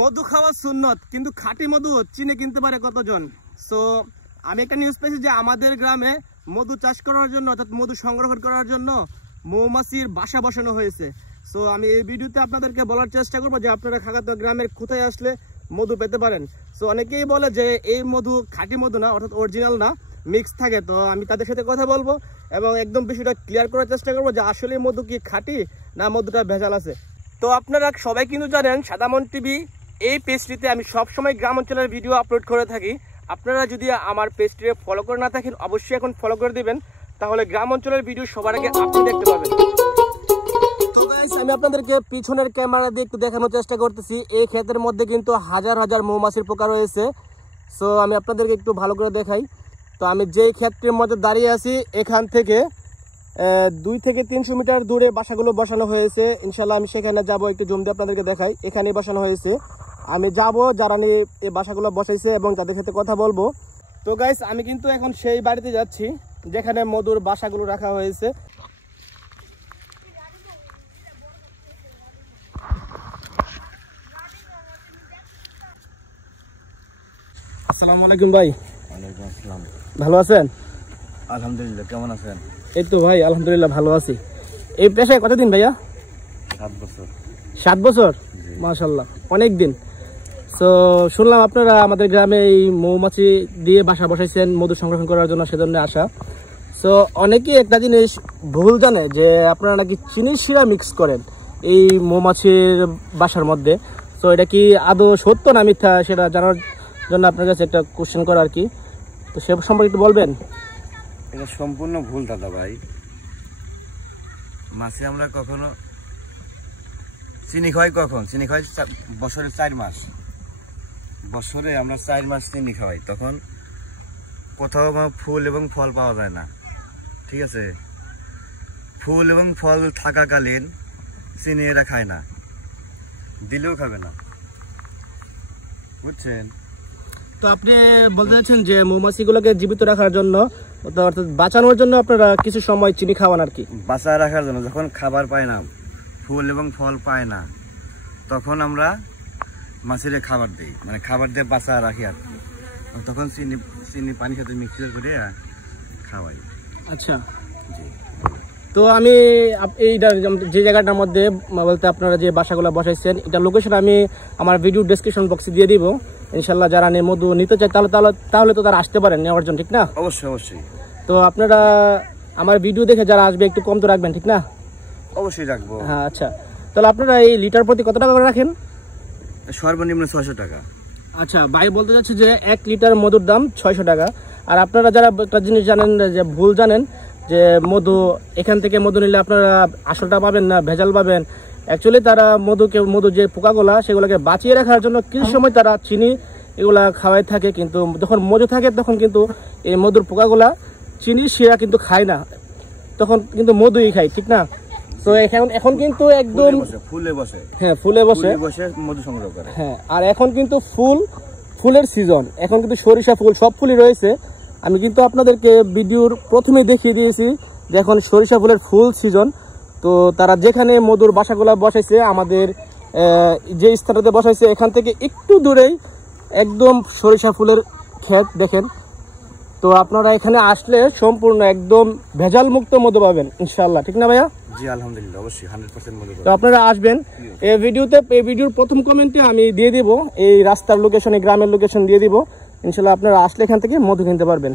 মধু খাওয়া সুন্নত, কিন্তু খাঁটি মধু চিনে কিনতে পারে কতজন? সো আমি একটা নিউজ পেয়েছি যে আমাদের গ্রামে মধু চাষ করার জন্য, অর্থাৎ মধু সংরক্ষণ করার জন্য মৌমাছির বাসা বসানো হয়েছে। সো আমি এই ভিডিওতে আপনাদেরকে বলার চেষ্টা করবো যে আপনারা খাগাতো গ্রামের কোথায় আসলে মধু পেতে পারেন। সো অনেকেই বলে যে এই মধু খাঁটি মধু না, অর্থাৎ অরিজিনাল না, মিক্স থাকে। তো আমি তাদের সাথে কথা বলবো এবং একদম বিষয়টা ক্লিয়ার করার চেষ্টা করবো যে আসলে মধু কি খাঁটি না মধুটা ভেজাল আছে। তো আপনারা সবাই কিন্তু জানেন সাদামন টিভি এই পেজটিতে আমি সবসময় গ্রাম অঞ্চলের ভিডিও আপলোড করে থাকি। আপনারা যদি আমার পেজটিকে ফলো করে না থাকেন অবশ্যই এখন ফলো করে দিবেন, তাহলে গ্রাম অঞ্চলের ভিডিও সবার আগে আপনি দেখতে পাবেন। তো গাইস, আমি আপনাদেরকে পিছনের ক্যামেরা দিয়ে একটু দেখানোর চেষ্টা করতেছি। এই ক্ষেতের মধ্যে কিন্তু হাজার হাজার মৌমাছির পোকা রয়েছে। সো আমি আপনাদেরকে একটু ভালো করে দেখাই। তো আমি যেই ক্ষেতটির মধ্যে দাঁড়িয়ে আছি এখান থেকে 2 থেকে 300 মিটার দূরে বাসাগুলো বসানো হয়েছে। ইনশাল্লাহ আমি সেখানে যাব, একটু জুম দিয়ে আপনাদেরকে দেখাই। এখানেই বসানো হয়েছে, আমি যাব যারা নিয়ে এই বাসাগুলো বসাইছে এবং তাদের সাথে কথা বলবো। তো গাইস, আমি কিন্তু এখন সেই বাড়িতে যাচ্ছি যেখানে মধুর বাসাগুলো রাখা হয়েছে। আসসালামু আলাইকুম ভাই। ওয়ালাইকুম আসসালাম। ভালো আছেন? আলহামদুলিল্লাহ, কেমন আছেন? এই তো ভাই আলহামদুলিল্লাহ ভালো আছি। এই পেশায় কতদিন ভাইয়া? 7 বছর। 7 বছর? মাশাআল্লাহ, অনেক দিন। সো শুনলাম আপনারা আমাদের গ্রামে এই মৌমাছি দিয়ে বাসা বসাইছেন মধু সংরক্ষণ করার জন্য, সেজন্য আসা। সো অনেকেই একটা জিনিস ভুল জানে যে আপনারা নাকি চিনির শিরা মিক্স করেন এই মৌমাছির বাসার মধ্যে। সো এটা কি আদৌ সত্য না মিথ্যা সেটা জানার জন্য আপনার কাছে একটা কোশ্চেন করা আর কি। তো সে সম্পর্কে একটু বলবেন। এটা সম্পূর্ণ ভুল দাদা ভাই। মাছে আমরা কখনো চিনি খাওয়াই, কখন চিনি খাওয়াই বছরে 4 মাস। বছরে আমরা 4 মাস চিনি খাওয়াই, তখন কোথাও ফুল এবং ফল পাওয়া যায় না। ঠিক আছে, ফুল এবং ফল থাকাকালীন চিনি এরা খায় না, দিলেও খাবে না, বুঝছেন? তো আপনি বলতে চাচ্ছেন যে মৌমাছিগুলোকে জীবিত রাখার জন্য, অর্থাৎ বাঁচানোর জন্য আপনারা কিছু সময় চিনি খাওয়ান আর কি। বাঁচা রাখার জন্য যখন খাবার পায় না, ফুল এবং ফল পায় না, তখন আমরা মাছের খাবার দিই, মানে খাবার দিয়ে বাঁচা রাখি আর কি। তখন চিনি পানির সাথে মিক্সচার করে খাওয়াই। আচ্ছা, তো আমি এইটা যে জায়গাটার মধ্যে বলতে আপনারা যে বাসাগুলো বসাইছেন, এটা লোকেশন আমি আমার ভিডিও ডেসক্রিপশন বক্সে দিয়ে দিব। ইনশাল্লাহ যারা মধু নিতে চায় তাহলে তো তারা আসতে পারেন নেওয়ার জন্য, ঠিক না? অবশ্যই অবশ্যই। তো আপনারা আমার ভিডিও দেখে যারা আসবে একটু কম তো রাখবেন, ঠিক না? অবশ্যই রাখবো। হ্যাঁ, আচ্ছা। তাহলে আপনারা এই লিটার প্রতি কত টাকা করে রাখেন? সর্বনিম্ন 600 টাকা। আচ্ছা, ভাই বলতে চাচ্ছে যে 1 লিটার মধুর দাম 600 টাকা। আর আপনারা যারা একটা জিনিস জানেন যে ভুল জানেন যে মধু এখান থেকে মধু নিলে আপনারা আসলটা পাবেন না, ভেজাল পাবেন। অ্যাকচুয়ালি তারা মধু যে পোকাগুলা সেগুলোকে বাঁচিয়ে রাখার জন্য কিছু সময় তারা চিনি এগুলা খাওয়াই থাকে, কিন্তু যখন মধু থাকে তখন কিন্তু এই মধুর পোকাগুলা চিনি শিরা কিন্তু খায় না, তখন কিন্তু মধুই খায়, ঠিক না? তো এখন কিন্তু একদম ফুলে বসে, হ্যাঁ ফুলে বসে মধু সংগ্রহ করে। হ্যাঁ, আর এখন কিন্তু ফুলের সিজন, এখন কিন্তু সরিষা ফুল, সব ফুলই রয়েছে। আমি কিন্তু আপনাদেরকে ভিডিওর প্রথমে দেখিয়ে দিয়েছি যে এখন সরিষা ফুলের ফুল সিজন। তো তারা যেখানে মধুর বাসাগুলো বসাইছে, আমাদের যে স্থানটাতে বসাইছে এখান থেকে একটু দূরেই একদম সরিষা ফুলের ক্ষেত দেখেন। তো আপনারা এখানে আসলে সম্পূর্ণ একদম ভেজাল মুক্ত মধু পাবেন ইনশাআল্লাহ, ঠিক না ভাইয়া? জি আলহামদুলিল্লাহ, অবশ্যই 100% মধু। তো আপনারা আসবেন। এই ভিডিওর প্রথম কমেন্টে আমি দিয়ে দিব এই রাস্তার লোকেশন, এই গ্রামের লোকেশন দিয়ে দিব। ইনশাআল্লাহ আপনারা আসলে এখান থেকে মধু কিনতে পারবেন।